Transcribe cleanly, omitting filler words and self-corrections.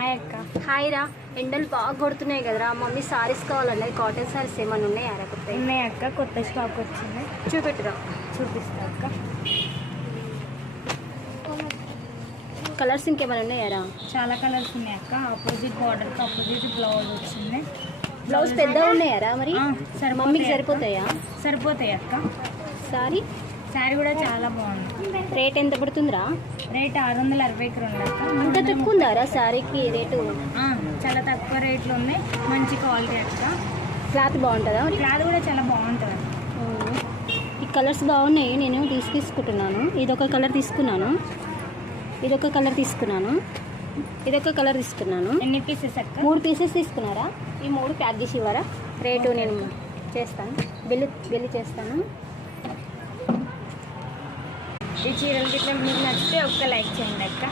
Hi అక్క. Hi రా. ఎండలు బాగా కొడుతున్నాయి కదరా, మమ్మీ సారీస్ కావాలన్నది. కాటన్ సారీస్ ఏమైనా ఉన్నాయా రా? కొత్త ఉన్నాయి అక్క, కొత్త స్టాక్ వచ్చింది. చూపెట్టురా. చూపిస్తా అక్క. కలర్స్ ఇంకేమైనా ఉన్నాయారా? చాలా కలర్స్ ఉన్నాయి అక్క. ఆపోజిట్ బార్డర్కి ఆపోజిట్ బ్లౌజ్ వచ్చింది. బ్లౌజ్ పెద్దగా ఉన్నాయారా మరి? మమ్మీకి సరిపోతాయా? సరిపోతాయి అక్క. శారీ కూడా చాలా బాగుంది. రేట్ ఎంత పడుతుందిరా? రేట్ 660కి రెండు అక్క. అంత తక్కువ ఉందారా శారీకి రేటు? చాలా తక్కువ రేట్లు ఉన్నాయి, మంచి క్వాలిటీ అక్క. క్లాత్ బాగుంటుందా? క్లాత్ కూడా చాలా బాగుంటుంది. ఈ కలర్స్ బాగున్నాయి, నేను తీసుకుంటున్నాను. ఇదొక కలర్ తీసుకున్నాను, ఇదొక కలర్ తీసుకున్నాను, ఇదొక కలర్ తీసుకున్నాను. ఎన్ని పీసెస్ అక్క? 3 పీసెస్ తీసుకున్నారా? ఈ 3 ప్యాక్ చేసి ఇవ్వరా? రేటు నేను చేస్తాను, బిల్లు చేస్తాను. ఈ చీరలు గిట్ల మీకు నచ్చితే ఒక్క లైక్ చేయండి అక్క.